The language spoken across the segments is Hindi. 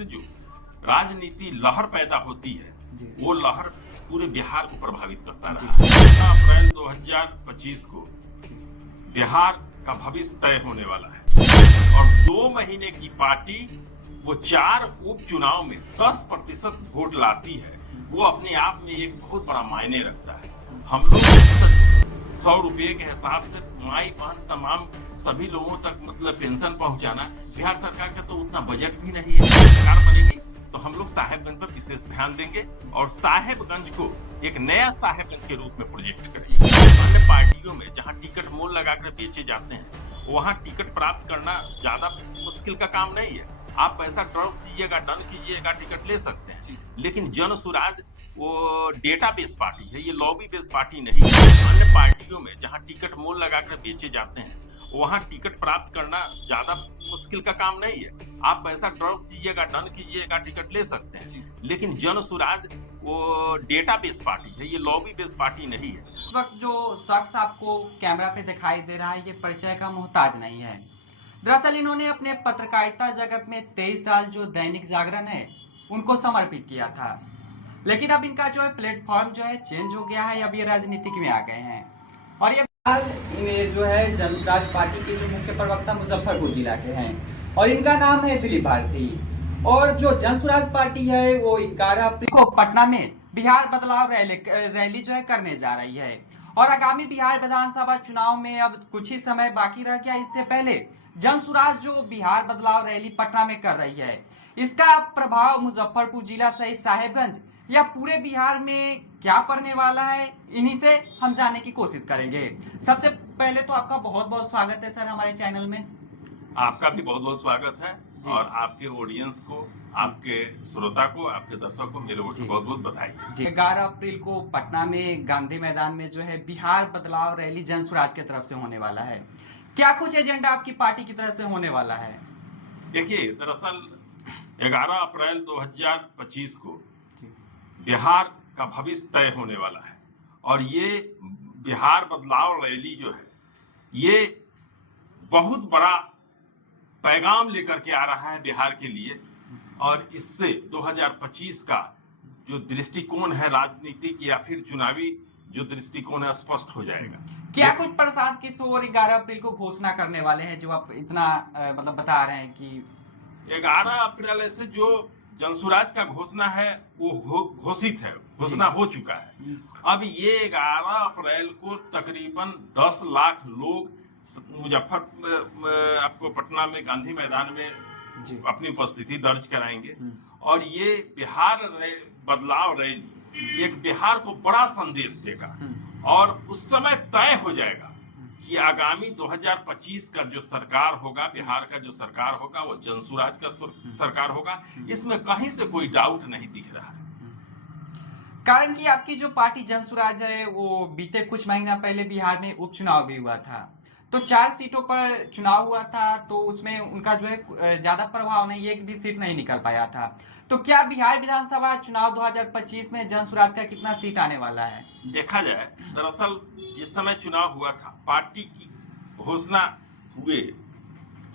से जो राजनीति लहर पैदा होती है वो लहर पूरे बिहार को प्रभावित करता रहा। 15 अप्रैल 2025 को बिहार का भविष्य तय होने वाला है और 2 महीने की पार्टी वो 4 उपचुनाव में 10% वोट लाती है, वो अपने आप में एक बहुत बड़ा मायने रखता है। हम लोग 100 रुपए के हिसाब से माई बहन तमाम सभी लोगों तक मतलब पेंशन पहुंचाना, बिहार सरकार का तो उतना बजट भी नहीं है। सरकार बनेगी तो हम लोग साहेबगंज पर विशेष ध्यान देंगे और साहेबगंज को एक नया साहेबगंज के रूप में प्रोजेक्ट करेंगे। अन्य पार्टियों में जहां टिकट मोल लगाकर बेचे जाते हैं वहां टिकट प्राप्त करना ज्यादा मुश्किल का काम नहीं है। आप पैसा ड्रॉप कीजिएगा, डन कीजिएगा, टिकट ले सकते हैं। लेकिन जन सुराज वो डेटा बेस पार्टी है, ये लॉबी बेस पार्टी नहीं है। अन्य पार्टियों में जहां टिकट मोल लगाकर बेचे जाते हैं वहां टिकट प्राप्त करना ज्यादा मुश्किल का काम नहीं है। आप पैसा ड्रॉप कीजिएगा, डन कीजिएगा, टिकट ले सकते हैं। लेकिन जन सुराज वो डेटा बेस पार्टी है, ये लॉबी बेस पार्टी नहीं है। इस वक्त जो शख्स आपको कैमरा पे दिखाई दे रहा है ये परिचय का मोहताज नहीं है। दरअसल इन्होंने अपने पत्रकारिता जगत में 23 साल जो दैनिक जागरण है उनको समर्पित किया था, लेकिन अब इनका जो है प्लेटफॉर्म जो है चेंज हो गया है। अब ये राजनीतिक में आ गए हैं और ये जो है जनसुराज पार्टी के जो मुख्य प्रवक्ता मुजफ्फरपुर जिला के हैं और इनका नाम है दिलीप भारती। और जो जनसुराज पार्टी है वो 11 अप्रैल को पटना में बिहार बदलाव रैली जो है करने जा रही है और आगामी बिहार विधानसभा चुनाव में अब कुछ ही समय बाकी रह गया। इससे पहले जनसुराज जो बिहार बदलाव रैली पटना में कर रही है, इसका प्रभाव मुजफ्फरपुर जिला सहित साहेबगंज या पूरे बिहार में क्या पड़ने वाला है, इन्हीं से हम जानने की कोशिश करेंगे। सबसे पहले तो आपका बहुत बहुत स्वागत है सर हमारे चैनल में। आपका भी बहुत बहुत स्वागत है और आपके ऑडियंस को, आपके श्रोता को, आपके दर्शक को मेरे ओर से बहुत बहुत बधाई। 11 अप्रैल को पटना में गांधी मैदान में जो है बिहार बदलाव रैली जनसुराज की तरफ से होने वाला है। क्या कुछ एजेंडा आपकी पार्टी की तरफ से होने वाला है? देखिए, दरअसल 11 अप्रैल 2025 को बिहार का भविष्य तय होने वाला है और ये बिहार बदलाव रैली जो है ये बहुत बड़ा पैगाम लेकर के आ रहा है बिहार के लिए और इससे 2025 का जो दृष्टिकोण है राजनीतिक या फिर चुनावी जो दृष्टिकोण है स्पष्ट हो जाएगा। क्या कुछ प्रशांत किशोर 11 अप्रैल को घोषणा करने वाले हैं जो आप इतना मतलब बता रहे हैं कि 11 अप्रैल से जो जनसुराज का घोषणा है वो घोषित है, घोषणा हो चुका है। अब ये 11 अप्रैल को तकरीबन 10 लाख लोग आपको पटना में गांधी मैदान में अपनी उपस्थिति दर्ज कराएंगे और ये बिहार बदलाव रैली एक बिहार को बड़ा संदेश देगा और उस समय तय हो जाएगा कि आगामी 2025 का जो सरकार होगा, बिहार का जो सरकार होगा वो जनसुराज का सरकार होगा। इसमें कहीं से कोई डाउट नहीं दिख रहा है। कारण कि आपकी जो पार्टी जनसुराज है वो बीते कुछ महीना पहले बिहार में उपचुनाव भी हुआ था, तो 4 सीटों पर चुनाव हुआ था, तो उसमें उनका जो है ज्यादा प्रभाव नहीं, एक भी सीट नहीं निकल पाया था। तो क्या बिहार विधानसभा चुनाव 2025 में जनसुराज का कितना सीट आने वाला है? देखा जाए, दरअसल जिस समय चुनाव हुआ था पार्टी की घोषणा हुए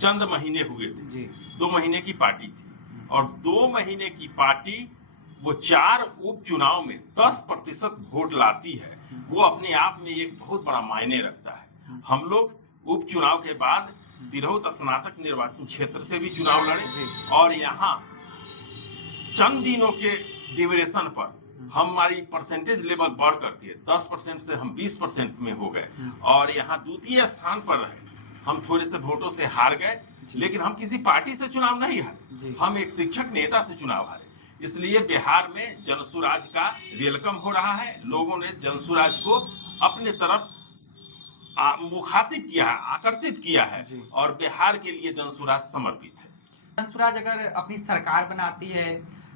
चंद महीने हुए थे, 2 महीने की पार्टी थी और 2 महीने की पार्टी वो 4 उपचुनाव में 10% वोट लाती है, वो अपने आप में एक बहुत बड़ा मायने रखता है। हम लोग उपचुनाव के बाद तिरहुत स्नातक निर्वाचन क्षेत्र से भी चुनाव लड़े और यहाँ चंद दिनों के ड्यूरेशन पर हमारी परसेंटेज लेवल बढ़ करके 10% से हम 20% में हो गए और यहाँ द्वितीय स्थान पर रहे। हम थोड़े से वोटों से हार गए, लेकिन हम किसी पार्टी से चुनाव नहीं हारे, हम एक शिक्षक नेता से चुनाव हारे। इसलिए बिहार में जनसुराज का वेलकम हो रहा है। लोगों ने जनसुराज को अपने तरफ मुखातिब किया है, आकर्षित किया है और बिहार के लिए जनसुराज समर्पित है। जनसुराज अगर अपनी सरकार बनाती है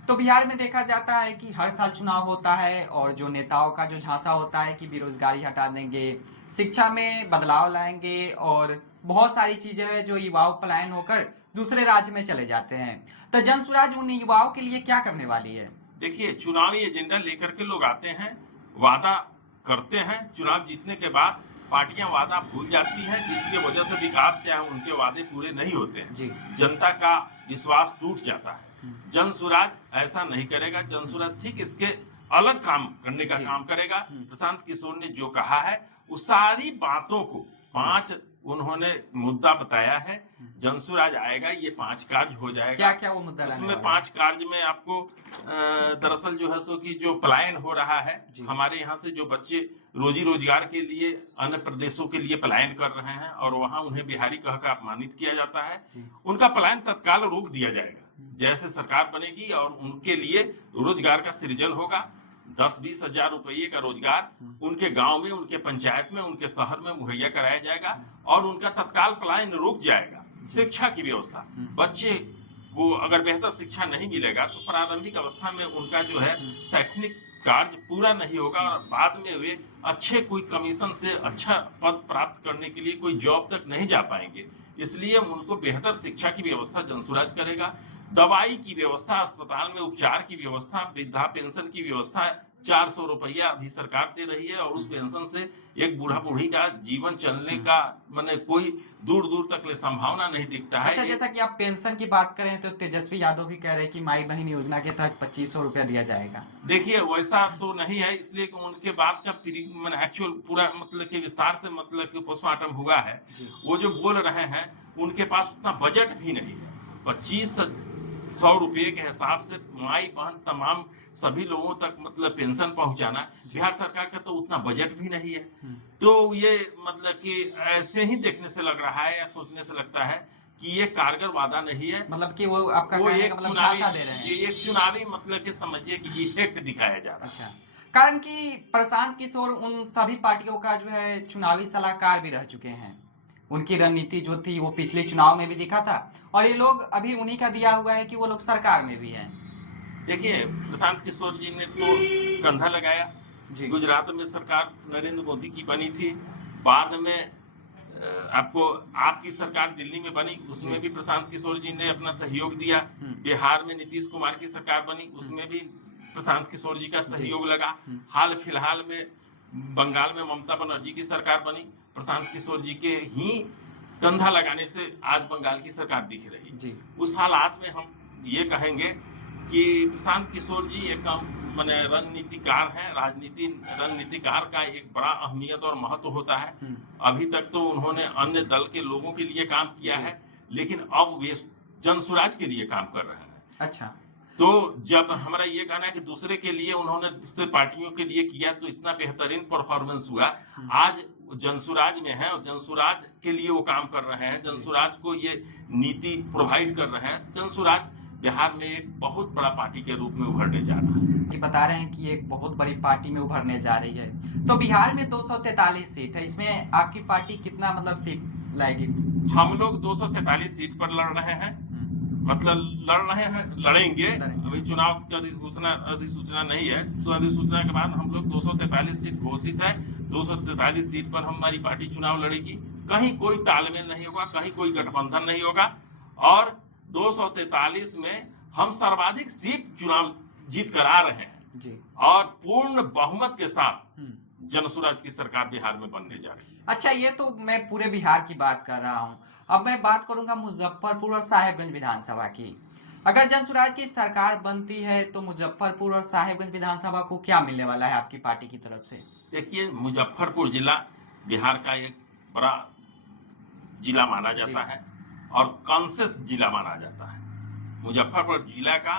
तो बिहार में देखा जाता है कि हर साल चुनाव होता है और जो नेताओं का जो झांसा होता है कि बेरोजगारी हटा देंगे, शिक्षा में बदलाव लाएंगे और बहुत सारी चीजें हैं जो युवाओं पलायन होकर दूसरे राज्य में चले जाते हैं। तो जनसुराज उन युवाओं के लिए क्या करने वाली है? देखिए, चुनावी एजेंडा लेकर के लोग आते हैं, वादा करते हैं, चुनाव जीतने के बाद पार्टियां वादा भूल जाती हैं, जिसकी वजह से विकास क्या है उनके वादे पूरे नहीं होते हैं। जनता का विश्वास टूट जाता है। जनसुराज ऐसा नहीं करेगा। जनसुराज ठीक इसके अलग काम करने का काम करेगा। प्रशांत किशोर ने जो कहा है उस सारी बातों को 5 उन्होंने मुद्दा बताया है। जनसुराज आएगा, ये 5 कार्य हो जाएगा। क्या क्या वो मुद्दा उसमें 5 कार्य में आपको दरअसल जो है सो कि जो पलायन हो रहा है, हमारे यहाँ से जो बच्चे रोजी रोजगार के लिए अन्य प्रदेशों के लिए पलायन कर रहे हैं और वहां उन्हें बिहारी कहकर अपमानित किया जाता है, उनका पलायन तत्काल रोक दिया जाएगा। जैसे सरकार बनेगी और उनके लिए रोजगार का सृजन होगा। 10-20 हजार रुपये का रोजगार उनके गांव में, उनके पंचायत में, उनके शहर में मुहैया कराया जाएगा और उनका तत्काल पलायन रुक जाएगा। शिक्षा की व्यवस्था, बच्चे को अगर बेहतर शिक्षा नहीं मिलेगा तो प्रारंभिक अवस्था में उनका जो है शैक्षणिक कार्य पूरा नहीं होगा और बाद में वे अच्छे कोई कमीशन से अच्छा पद प्राप्त करने के लिए कोई जॉब तक नहीं जा पाएंगे। इसलिए उनको बेहतर शिक्षा की व्यवस्था जनसुराज करेगा। दवाई की व्यवस्था, अस्पताल में उपचार की व्यवस्था, वृद्धा पेंशन की व्यवस्था 400 रुपया अभी सरकार दे रही है और उस पेंशन से एक बूढ़ा बूढ़ी का जीवन चलने का माने कोई दूर दूर तक ले संभावना नहीं दिखता है। अच्छा, जैसा कि आप पेंशन की बात करें तो तेजस्वी यादव भी कह रहे हैं कि माई बहन योजना के तहत 2500 रुपया दिया जाएगा। देखिए वैसा तो नहीं है, इसलिए कि उनके बाद का एक्चुअल पूरा मतलब कि विस्तार से मतलब कि पोस्टमार्टम हुआ है। वो जो बोल रहे हैं उनके पास उतना बजट भी नहीं है। 2500 रुपये के हिसाब से माई बहन तमाम सभी लोगों तक मतलब पेंशन पहुंचाना, बिहार सरकार का तो उतना बजट भी नहीं है। तो ये मतलब कि ऐसे ही देखने से लग रहा है या सोचने से लगता है कि ये कारगर वादा नहीं है। मतलब कि वो आपका कहने का मतलब झांसा दे रहे हैं। ये एक चुनावी मतलब कि समझिए कि इफेक्ट दिखाया जा रहा है। अच्छा, कारण कि प्रशांत किशोर उन सभी पार्टियों का जो है चुनावी सलाहकार भी रह चुके हैं। उनकी रणनीति जो थी वो पिछले चुनाव में भी दिखा था और ये लोग अभी उन्हीं का दिया हुआ है कि वो लोग सरकार में भी हैं। देखिए प्रशांत किशोर जी ने तो कंधा लगाया। गुजरात में सरकार नरेंद्र मोदी की बनी थी, बाद में आपको आपकी सरकार दिल्ली में बनी, उसमें भी प्रशांत किशोर जी ने अपना सहयोग दिया। बिहार में नीतीश कुमार की सरकार बनी, उसमें भी प्रशांत किशोर जी का सहयोग लगा। हाल फिलहाल में बंगाल में ममता बनर्जी की सरकार बनी, प्रशांत किशोर जी के ही कंधा लगाने से आज बंगाल की सरकार दिख रही। उस हालात में हम ये कहेंगे कि प्रशांत किशोर जी एक माने रणनीतिकार हैं। रणनीतिकार का एक बड़ा अहमियत और महत्व होता है। अभी तक तो उन्होंने अन्य दल के लोगों के लिए काम किया है, लेकिन अब वे जनसुराज के लिए काम कर रहे हैं। अच्छा, तो जब हमारा ये कहना है कि दूसरे के लिए उन्होंने दूसरे पार्टियों के लिए किया तो इतना बेहतरीन परफॉर्मेंस हुआ। आज जनसुराज में है और जनसुराज के लिए वो काम कर रहे हैं, जनसुराज को ये नीति प्रोवाइड कर रहे हैं। जनसुराज बिहार में एक बहुत बड़ा पार्टी के रूप में उभरने जा रहा है। कि बता रहे हैं कि एक बहुत बड़ी पार्टी में उभरने जा रही है। तो बिहार में 243 सीट है, इसमें आपकी पार्टी कितना मतलब सीट लाएगी? हम लोग 243 सीट पर लड़ रहे हैं, मतलब लड़ रहे हैं, लड़ेंगे। अभी चुनाव की अधिसूचना नहीं है, तो अधिसूचना के बाद हम लोग 243 सीट घोषित है। 243 सीट पर हमारी पार्टी चुनाव लड़ेगी। कहीं कोई तालमेल नहीं होगा, कहीं कोई गठबंधन नहीं होगा और 243 में हम सर्वाधिक सीट चुनाव जीत कर आ रहे हैं और पूर्ण बहुमत के साथ जनसुराज की सरकार बिहार में बनने जा रही है। अच्छा, ये तो मैं पूरे बिहार की बात कर रहा हूँ। अब मैं बात करूंगा मुजफ्फरपुर और साहेबगंज विधानसभा की। अगर जनसुराज की सरकार बनती है तो मुजफ्फरपुर और साहेबगंज विधानसभा को क्या मिलने वाला है आपकी पार्टी की तरफ से? देखिए, मुजफ्फरपुर जिला बिहार का एक बड़ा जिला माना जाता है और कॉन्शियस जिला माना जाता है। मुजफ्फरपुर जिला का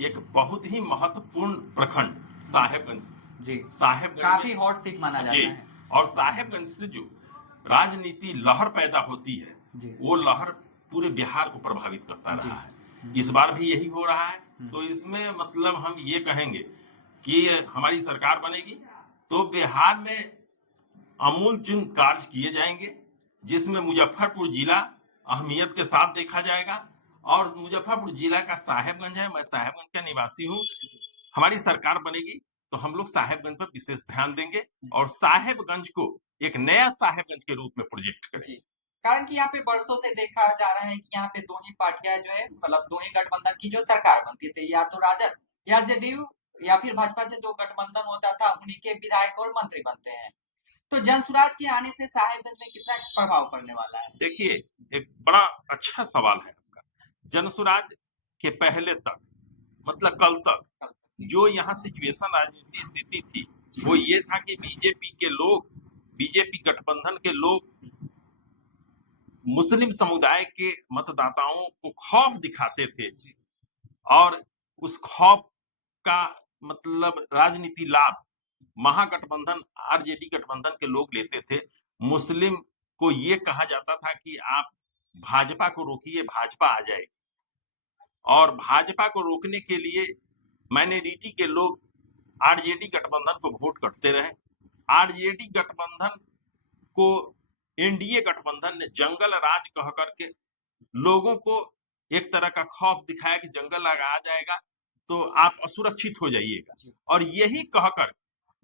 एक बहुत ही महत्वपूर्ण प्रखंड साहेबगंज काफी हॉट सीट माना जाता है और साहेबगंज से जो राजनीति लहर पैदा होती है वो लहर पूरे बिहार को प्रभावित करता रहा है। इस बार भी यही हो रहा है। तो इसमें मतलब हम ये कहेंगे कि हमारी सरकार बनेगी तो बिहार में आमूलचूल कार्य किए जाएंगे, जिसमें मुजफ्फरपुर जिला अहमियत के साथ देखा जाएगा। और मुजफ्फरपुर जिला का साहेबगंज है, मैं साहेबगंज का निवासी हूँ। हमारी सरकार बनेगी तो हम लोग साहेबगंज पर विशेष ध्यान देंगे और साहेबगंज को एक नया साहेबगंज के रूप में प्रोजेक्ट करेंगे। कारण कि यहाँ पे बरसों से देखा जा रहा है कि यहाँ पे दो ही पार्टियां जो है मतलब दो ही गठबंधन की जो सरकार बनती थी, या तो राजद या जेडीयू या फिर भाजपा से जो गठबंधन होता था उन्हीं के विधायक और मंत्री बनते हैं। तो जनसुराज के आने से साहेबगंज में कितना प्रभाव पड़ने वाला है? देखिए, एक बड़ा अच्छा सवाल है आपका। जनसुराज के पहले तक, मतलब कल तक जो यहाँ सिचुएशन राजनीति स्थिति थी वो ये था कि बीजेपी के लोग, बीजेपी गठबंधन के लोग मुस्लिम समुदाय के मतदाताओं को खौफ दिखाते थे और उस खौफ का मतलब राजनीति लाभ महागठबंधन आरजेडी गठबंधन के लोग लेते थे। मुस्लिम को ये कहा जाता था कि आप भाजपा को रोकिए, भाजपा आ जाएगी, और भाजपा को रोकने के लिए माइनॉरिटी के लोग आरजेडी गठबंधन को वोट करते रहे। आरजेडी गठबंधन को एनडीए गठबंधन ने जंगल राज कह करके लोगों को एक तरह का खौफ दिखाया कि जंगल आ जाएगा तो आप असुरक्षित हो जाइएगा, और यही कहकर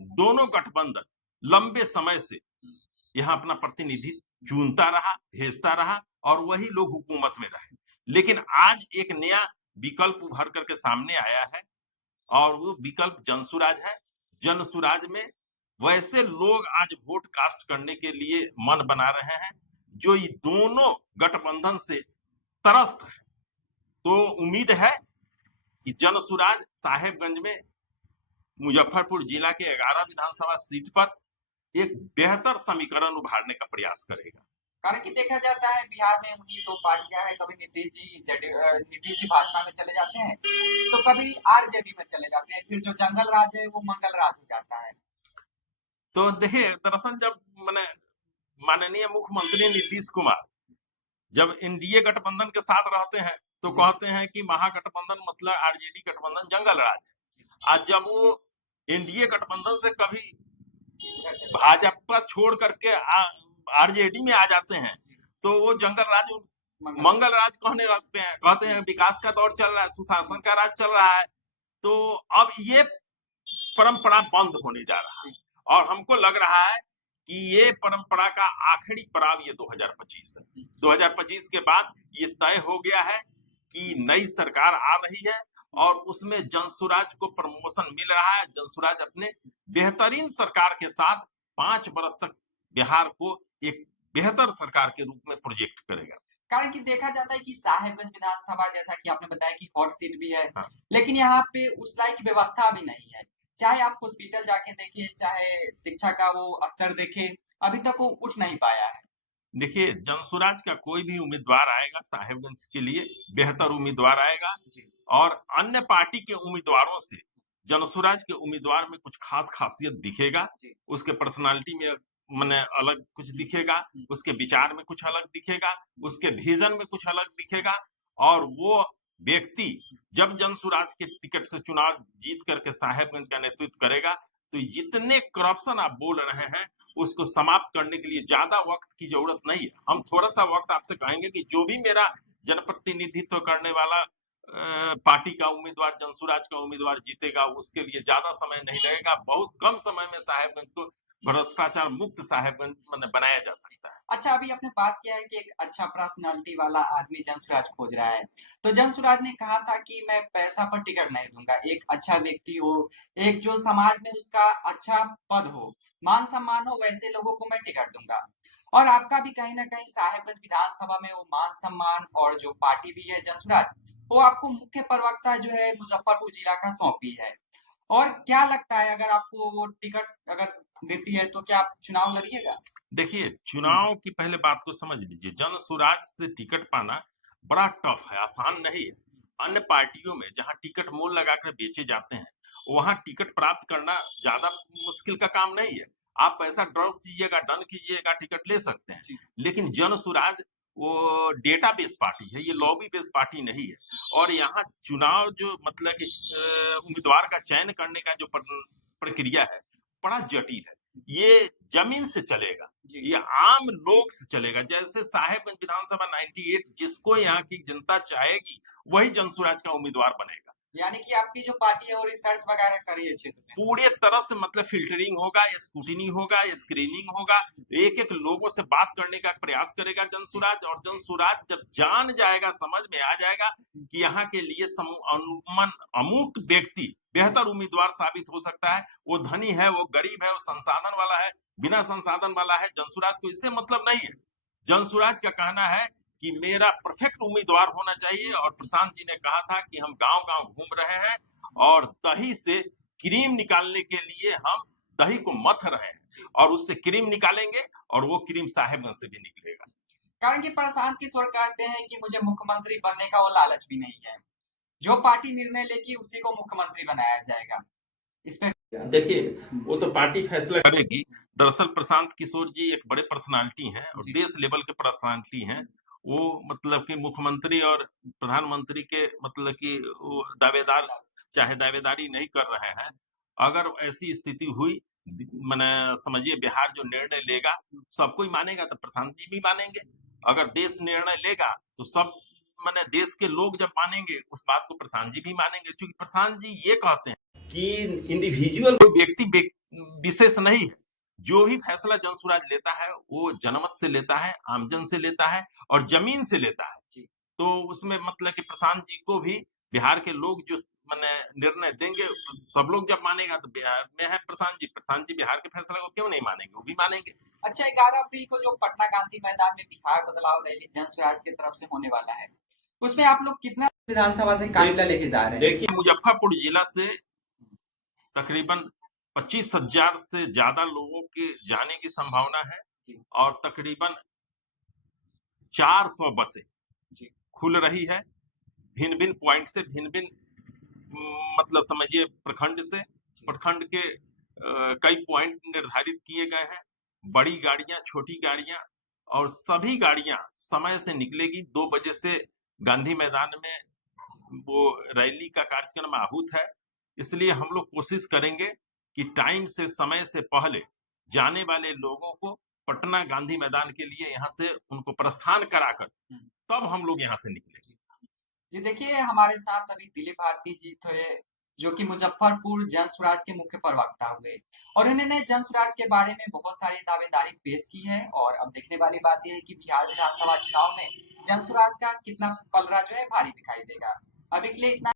दोनों गठबंधन लंबे समय से यहाँ अपना प्रतिनिधि चुनता रहा, भेजता रहा, और वही लोग हुकूमत में रहे। लेकिन आज एक नया विकल्प उभर करके सामने आया है और वो विकल्प जनसुराज है। जनसुराज में वैसे लोग आज वोट कास्ट करने के लिए मन बना रहे हैं जो ये दोनों गठबंधन से त्रस्त है। तो उम्मीद है कि जनसुराज साहेबगंज में मुजफ्फरपुर जिला के 11 विधानसभा सीट पर एक बेहतर समीकरण उभारने का प्रयास करेगा। कारण कि देखा जाता है बिहार में उन्हीं दो पार्टियां हैं, कभी नीतीश जी भाजपा में चले जाते हैं तो कभी आरजेडी में चले जाते हैं, फिर जो जंगल राज है वो मंगल राज हो जाता है। तो देखिए, दरअसल जब मैंने माननीय मुख्यमंत्री नीतीश कुमार जब एनडीए गठबंधन के साथ रहते हैं तो कहते हैं कि महागठबंधन मतलब आरजेडी गठबंधन जंगल राज है। आज जब वो एनडीए गठबंधन से कभी भाजपा छोड़ करके आरजेडी में आ जाते हैं तो वो जंगल राज मंगल राज कहने लगते हैं, कहते हैं विकास का दौर चल रहा है, सुशासन का राज चल रहा है। तो अब ये परंपरा बंद होने जा रहा है और हमको लग रहा है कि ये परंपरा का आखिरी पड़ाव ये 2025 है। 2025 के बाद ये तय हो गया है कि नई सरकार आ रही है और उसमें जनसुराज को प्रमोशन मिल रहा है। जनसुराज अपने बेहतरीन सरकार के साथ 5 वर्ष तक बिहार को एक बेहतर सरकार के रूप में प्रोजेक्ट करेगा। कारण कि देखा जाता है कि साहेबगंज विधानसभा, जैसा कि आपने बताया कि हॉट सीट भी है, हाँ। लेकिन यहाँ पे उस लायक की व्यवस्था भी नहीं है। चाहे आप हॉस्पिटल जाके देखिए, चाहे शिक्षा का वो स्तर देखे, अभी तक वो उठ नहीं पाया है। देखिए, जनसुराज का कोई भी उम्मीदवार आएगा साहेबगंज के लिए बेहतर उम्मीदवार आएगा और अन्य पार्टी के उम्मीदवारों से जनसुराज के उम्मीदवार में कुछ खास खासियत दिखेगा। उसके पर्सनालिटी में मैंने अलग कुछ दिखेगा, उसके विचार में कुछ अलग दिखेगा, उसके विजन में कुछ अलग दिखेगा, और वो व्यक्ति जब जनसुराज के टिकट से चुनाव जीत करके साहेबगंज का नेतृत्व करेगा तो जितने करप्शन आप बोल रहे हैं उसको समाप्त करने के लिए ज्यादा वक्त की जरूरत नहीं है। हम थोड़ा सा वक्त आपसे कहेंगे कि जो भी मेरा जनप्रतिनिधित्व करने वाला पार्टी का उम्मीदवार, जनसुराज का उम्मीदवार जीतेगा, उसके लिए ज्यादा समय नहीं लगेगा। बहुत कम समय में साहेबगंज को भ्रष्टाचार मुक्त साहेबगंज बनाया जा सकता है। अच्छा, अभी आपने बात किया है कि एक अच्छा पर्सनालिटी वाला आदमी जनसुराज खोज रहा है, तो जनसुराज ने कहा था कि मैं पैसा पर टिकट नहीं दूंगा, एक अच्छा व्यक्ति हो, एक जो समाज में उसका अच्छा पद हो, मान सम्मान हो, वैसे लोगों को मैं टिकट दूंगा। और आपका भी कहीं ना कहीं साहेबगंज विधानसभा में वो मान सम्मान और जो पार्टी भी है जनसुराज, वो आपको मुख्य प्रवक्ता जो है मुजफ्फरपुर जिला का सौंपी है। और क्या लगता है, अगर आपको वो टिकट अगर देती है तो क्या आप चुनाव लड़िएगा? देखिए, चुनाव की पहले बात को समझ लीजिए। जनसुराज से टिकट पाना बड़ा टफ है, आसान नहीं है। अन्य पार्टियों में जहां टिकट मोल लगाकर बेचे जाते हैं वहां टिकट प्राप्त करना ज्यादा मुश्किल का काम नहीं है। आप पैसा ड्रॉ कीजिएगा, डन कीजिएगा, टिकट ले सकते हैं। लेकिन जनसुराज वो डेटा बेस पार्टी है, ये लॉबी बेस पार्टी नहीं है। और यहाँ चुनाव जो मतलब कि उम्मीदवार का चयन करने का जो प्रक्रिया है बड़ा जटिल है। ये जमीन से चलेगा, ये आम लोग से चलेगा। जैसे साहेबगंज विधानसभा 98 जिसको यहाँ की जनता चाहेगी वही जनसुराज का उम्मीदवार बनेगा। यानी कि आपकी जो पार्टी है वो रिसर्च वगैरह करी है क्षेत्र में, पूरे तरह से मतलब फिल्टरिंग होगा, स्क्रूटिनी होगा, स्क्रीनिंग होगा, एक एक लोगों से बात करने का प्रयास करेगा जनसुराज। और जनसुराज जब जान जाएगा, समझ में आ जाएगा कि यहाँ के लिए अमुक व्यक्ति बेहतर उम्मीदवार साबित हो सकता है, वो धनी है, वो गरीब है, वो संसाधन वाला है, बिना संसाधन वाला है, जनसुराज को इससे मतलब नहीं है। जनसुराज का कहना है कि मेरा परफेक्ट उम्मीदवार होना चाहिए। और प्रशांत जी ने कहा था कि हम गांव गांव घूम रहे हैं और दही से क्रीम निकालने के लिए हम दही को मथ रहे हैं और उससे क्रीम निकालेंगे और वो क्रीम साहेबगंज से भी निकलेगा। कारण कि प्रशांत किशोर कहते हैं कि मुझे मुख्यमंत्री बनने का वो लालच भी नहीं है, जो पार्टी निर्णय लेगी उसी को मुख्यमंत्री बनाया जाएगा। इस पे देखिए, वो तो पार्टी फैसला करेगी। दरअसल प्रशांत किशोर जी एक बड़े पर्सनालिटी हैं और देश लेवल के पर्सनालिटी हैं। वो मतलब कि मुख्यमंत्री और प्रधानमंत्री के मतलब कि वो दावेदार चाहे दावेदारी नहीं कर रहे हैं। अगर ऐसी स्थिति हुई, मैंने समझिए बिहार जो निर्णय लेगा सबको ही मानेगा, तो प्रशांत जी भी मानेंगे। अगर देश निर्णय लेगा तो सब मैंने देश के लोग जब मानेंगे उस बात को प्रशांत जी भी मानेंगे, क्योंकि प्रशांत जी ये कहते हैं कि इंडिविजुअल कोई व्यक्ति विशेष नहीं है। जो भी फैसला जनसुराज लेता है वो जनमत से लेता है, आमजन से लेता है और जमीन से लेता है। तो उसमें मतलब कि प्रशांत जी को भी बिहार के लोग जो मैंने निर्णय देंगे, सब लोग जब मानेगा तो बिहार में है प्रशांत जी बिहार के फैसले को क्यों नहीं मानेंगे, वो भी मानेंगे। अच्छा, 11 अप्रैल को जो पटना गांधी मैदान में बिहार बदलाव रैली जनसुराज की तरफ से होने वाला है, उसमें आप लोग कितना विधानसभा से काफिला लेके जा रहे हैं? देखिए, मुजफ्फरपुर जिला से तकरीबन 25,000 से ज्यादा लोगों के जाने की संभावना है और तकरीबन 400 बसें खुल रही है भिन्न भिन्न पॉइंट से, भिन्न भिन्न मतलब समझिए प्रखंड के कई पॉइंट निर्धारित किए गए हैं। बड़ी गाड़ियां, छोटी गाड़ियां और सभी गाड़ियां समय से निकलेगी। 2 बजे से गांधी मैदान में वो रैली का कार्यक्रम आहूत है। इसलिए हम लोग कोशिश करेंगे कि टाइम से, समय से पहले जाने वाले लोगों को पटना गांधी मैदान के लिए यहाँ से उनको प्रस्थान कराकर तब हम लोग यहाँ से निकले। जी देखिए, हमारे साथ अभी दिलीप भारती जी थे, जो कि मुजफ्फरपुर जनसुराज के मुख्य प्रवक्ता हुए और उन्होंने जनसुराज के बारे में बहुत सारी दावेदारी पेश की है। और अब देखने वाली बात यह है कि बिहार विधानसभा चुनाव में जनसुराज का कितना पलड़ा जो है भारी दिखाई देगा। अभी के लिए इतना।